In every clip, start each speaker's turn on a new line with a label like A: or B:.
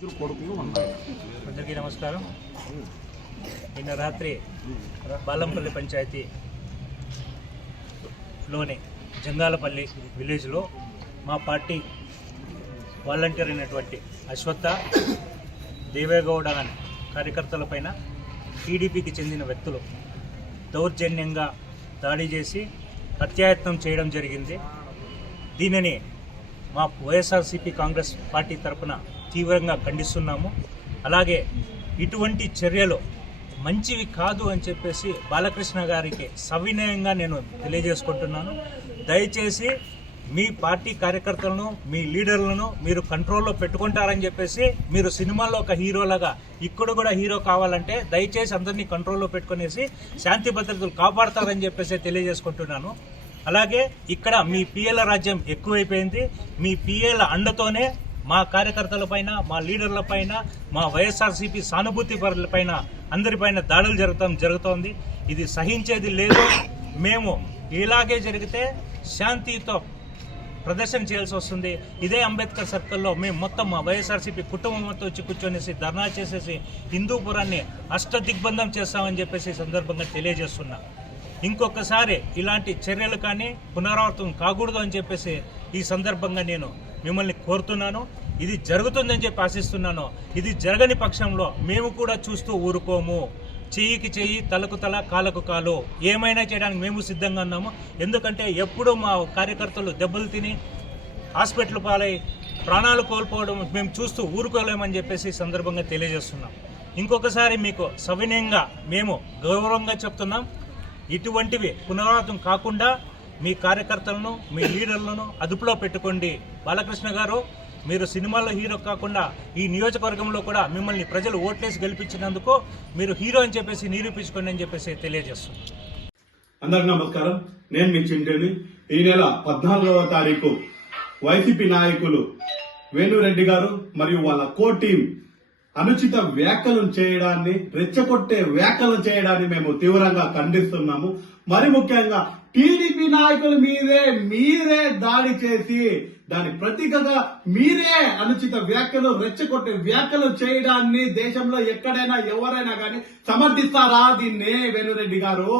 A: కొడుకులు ఉన్నాయి
B: అందరికీ నమస్కారం. నిన్న రాత్రి బాలంపల్లి పంచాయతీ లోని జంగాలపల్లి విలేజ్లో మా పార్టీ వాలంటీర్ అయినటువంటి అశ్వత్థ దేవేగౌడ అనే కార్యకర్తలపైన టీడీపీకి చెందిన వ్యక్తులు దౌర్జన్యంగా దాడి చేసి హత్యాయత్నం చేయడం జరిగింది. దీనిని మా వైఎస్ఆర్సీపీ కాంగ్రెస్ పార్టీ తరపున తీవ్రంగా ఖండిస్తున్నాము. అలాగే ఇటువంటి చర్యలు మంచివి కాదు అని చెప్పేసి బాలకృష్ణ గారికి సవినయంగా నేను తెలియజేసుకుంటున్నాను. దయచేసి మీ పార్టీ కార్యకర్తలను మీ లీడర్లను మీరు కంట్రోల్లో పెట్టుకుంటారని చెప్పేసి మీరు సినిమాలో ఒక హీరోలాగా ఇక్కడ కూడా హీరో కావాలంటే దయచేసి అందరినీ కంట్రోల్లో పెట్టుకునేసి శాంతి భద్రతలు కాపాడతారని చెప్పేసి తెలియజేసుకుంటున్నాను. అలాగే ఇక్కడ మీ పిఎల రాజ్యం ఎక్కువైపోయింది. మీ పిఎల అండతోనే మా కార్యకర్తలపైన మా లీడర్లపైన మా వైఎస్ఆర్సీపీ సానుభూతి పరులపైన అందరిపైన దాడులు జరగటం జరుగుతోంది. ఇది సహించేది లేదు. మేము ఇలాగే జరిగితే శాంతితో ప్రదర్శన చేయాల్సి వస్తుంది. ఇదే అంబేద్కర్ సర్కిల్లో మేము మొత్తం మా వైఎస్ఆర్సీపీ కుటుంబం మొత్తం వచ్చి కూర్చొనేసి ధర్నా చేసేసి హిందూపురాన్ని అష్ట దిగ్బంధం చేస్తామని చెప్పేసి సందర్భంగా తెలియజేస్తున్నా. ఇంకొకసారి ఇలాంటి చర్యలు కానీ పునరావృతం కాకూడదు అని చెప్పేసి ఈ సందర్భంగా నేను మిమ్మల్ని కోరుతున్నాను. ఇది జరుగుతుందని చెప్పి ఆశిస్తున్నాను. ఇది జరగని పక్షంలో మేము కూడా చూస్తూ ఊరుకోము. చెయ్యికి చెయ్యి తలకు తల కాలకు కాలు. ఏమైనా చేయడానికి మేము సిద్ధంగా ఉన్నాము. ఎందుకంటే ఎప్పుడూ మా కార్యకర్తలు దెబ్బలు తిని హాస్పిటల్ పాలై ప్రాణాలు కోల్పోవడం మేము చూస్తూ ఊరుకోలేమని చెప్పేసి సందర్భంగా తెలియజేస్తున్నాం. ఇంకొకసారి మీకు సవినయంగా మేము గౌరవంగా చెప్తున్నాం. ఇటువంటివి పునరావృతం కాకుండా మీ కార్యకర్తలను మీ లీడర్లను అదుపులో పెట్టుకోండి. బాలకృష్ణ గారు మీరు సినిమాల్లో హీరో కాకుండా ఈ నియోజకవర్గంలో కూడా మిమ్మల్ని ప్రజలు ఓట్లేసి గెలిపించినందుకు మీరు హీరో అని చెప్పేసి నిరూపించుకోండి అని చెప్పేసి తెలియజేస్తున్నాం.
A: అందరికి నమస్కారం. నేను మీ చింటేని. ఈ నెల పద్నాలుగవ తారీఖు వైసీపీ నాయకులు వేణురెడ్డి గారు మరియు వాళ్ళ కో టీం అనుచిత వ్యాఖ్యలు చేయడాన్ని రెచ్చగొట్టే వ్యాఖ్యలు చేయడాన్ని మేము తీవ్రంగా ఖండిస్తున్నాము. మరి ముఖ్యంగా టీడీపీ నాయకుల మీదే మీరే దాడి చేసి దాని ప్రతీకగా మీరే అనుచిత వ్యాఖ్యలు రెచ్చగొట్టే వ్యాఖ్యలు చేయడాన్ని దేశంలో ఎక్కడైనా ఎవరైనా కానీ సమర్థిస్తారా? దీన్ని వేణురెడ్డి గారు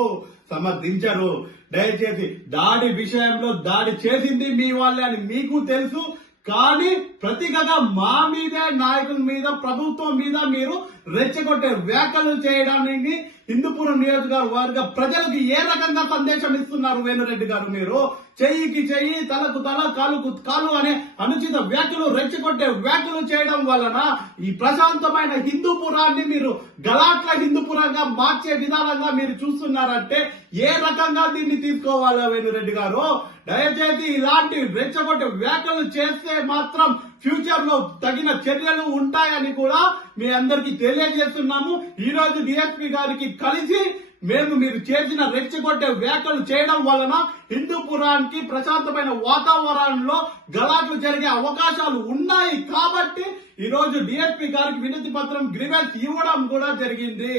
A: సమర్థించరు. దయచేసి దాడి విషయంలో దాడి చేసింది మీ వాళ్ళే అని మీకు తెలుసు. కానీ ప్రతిగగా మా మీద నాయకుల మీద ప్రభుత్వం మీద మీరు రెచ్చగొట్టే వ్యాఖ్యలు చేయడానికి హిందూపురం నియోజకవర్గ ప్రజలకు ఏ రకంగా సందేశం ఇస్తున్నారు వేణురెడ్డి గారు మీరు? చెయ్యికి చెయ్యి తలకు తల కాలుకు కాలు అనే అనుచిత వ్యాఖ్యలు రెచ్చగొట్టే వ్యాఖ్యలు చేయడం వలన ఈ ప్రశాంతమైన హిందూపురాన్ని మీరు గలాట్ల హిందూపురంగా మార్చే విధానంగా మీరు చూస్తున్నారంటే ఏ రకంగా దీన్ని తీసుకోవాలా వేణురెడ్డి గారు? దయచేసి ఇలాంటి రెచ్చగొట్టే వ్యాఖ్యలు చేస్తే మాత్రం ఫ్యూచర్లో తగిన చర్యలు ఉంటాయని కూడా మీ అందరికి తెలియజేస్తున్నాము. ఈ రోజు డిఎస్పీ గారికి కలిసి మేము మీరు చేసిన రెచ్చగొట్టే వ్యాఖ్యలు చేయడం వలన హిందూపురానికి ప్రశాంతమైన వాతావరణంలో గలాట్లు జరిగే అవకాశాలు ఉన్నాయి కాబట్టి ఈ రోజు డిఎస్పీ గారికి వినతి పత్రం గ్రివెన్స్ ఇవ్వడం కూడా జరిగింది.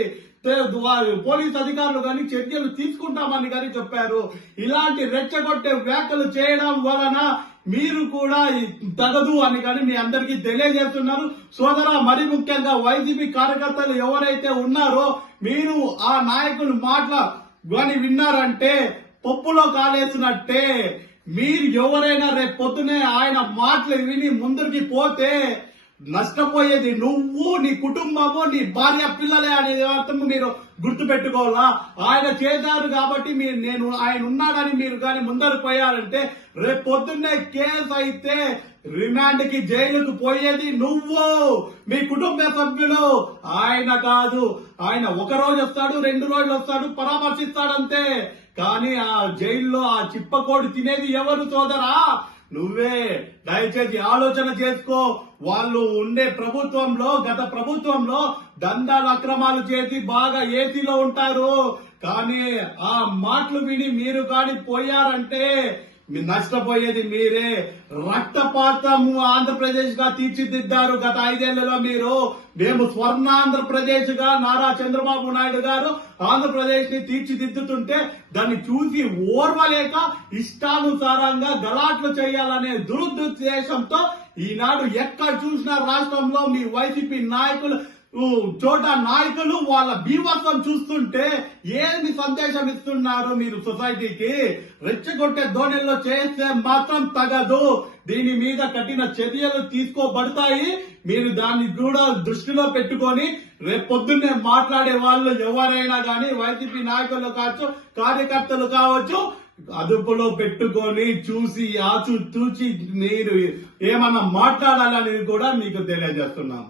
A: వారు పోలీస్ అధికారులు కానీ చర్యలు తీసుకుంటామని కానీ చెప్పారు. ఇలాంటి రెచ్చగొట్టే వ్యాఖ్యలు చేయడం వలన మీరు కూడా తగదు అని కానీ మీ అందరికీ తెలియజేస్తున్నారు. సోదర మరి ముఖ్యంగా వైసీపీ కార్యకర్తలు ఎవరైతే ఉన్నారో మీరు ఆ నాయకులు మాటల కానీ విన్నారంటే పప్పులో కాలేసినట్టే మీరు ఎవరైనా రేపు పొద్దునే ఆయన మాటలు విని ముందరికి పోతే నష్టపోయేది నువ్వు నీ కుటుంబము నీ భార్య పిల్లలే అనే అర్థం మీరు గుర్తు పెట్టుకోవాలా ఆయన చేశారు కాబట్టి మీరు నేను ఆయన ఉన్నాడని మీరు కానీ ముందరు పోయారంటే రేపు పొద్దున్నే కేసు అయితే రిమాండ్కి జైలుకు పోయేది నువ్వు. మీ కుటుంబ సభ్యులు. ఆయన కాదు. ఆయన ఒక రోజు వస్తాడు రెండు రోజులు వస్తాడు పరామర్శిస్తాడంతే. కానీ ఆ జైల్లో ఆ చిప్పకోడి తినేది ఎవరు సోదరా? నువ్వే దయచేసి ఆలోచన చేసుకో. వాళ్ళు ఉండే ప్రభుత్వంలో గత ప్రభుత్వంలో దందాలు అక్రమాలు చేసి బాగా ఏసీలో ఉంటారు. కానీ ఆ మాటలు విని మీరు కాని పోయారంటే మీ నష్టపోయేది మీరే. రక్తపాతము ఆంధ్రప్రదేశ్గా తీర్చిదిద్దారు గత ఐదేళ్ళలో మీరు. మేము స్వర్ణాంధ్రప్రదేశ్గా నారా చంద్రబాబు నాయుడు గారు ఆంధ్రప్రదేశ్ని తీర్చిదిద్దుతుంటే దాన్ని చూసి ఓర్వలేక ఇష్టానుసారంగా గలాట్లు చేయాలనే దురుద్దేశంతో ఈనాడు ఎక్కడ చూసినా రాష్ట్రంలో మీ వైసీపీ నాయకులు చోట నాయకులు వాళ్ళ బీభత్వం చూస్తుంటే ఏమి సందేశం ఇస్తున్నారు మీరు సొసైటీకి? రెచ్చగొట్టే ధోనిలో చేస్తే మాత్రం తగదు. దీని మీద కఠిన చర్యలు తీసుకోబడతాయి. మీరు దాన్ని కూడా దృష్టిలో పెట్టుకొని రేపు పొద్దున్నే మాట్లాడే వాళ్ళు ఎవరైనా కానీ వైసీపీ నాయకులు కావచ్చు కార్యకర్తలు కావచ్చు అదుపులో పెట్టుకొని చూసి ఆచు తూచి మీరు ఏమన్నా మాట్లాడాలని కూడా మీకు తెలియజేస్తున్నాం.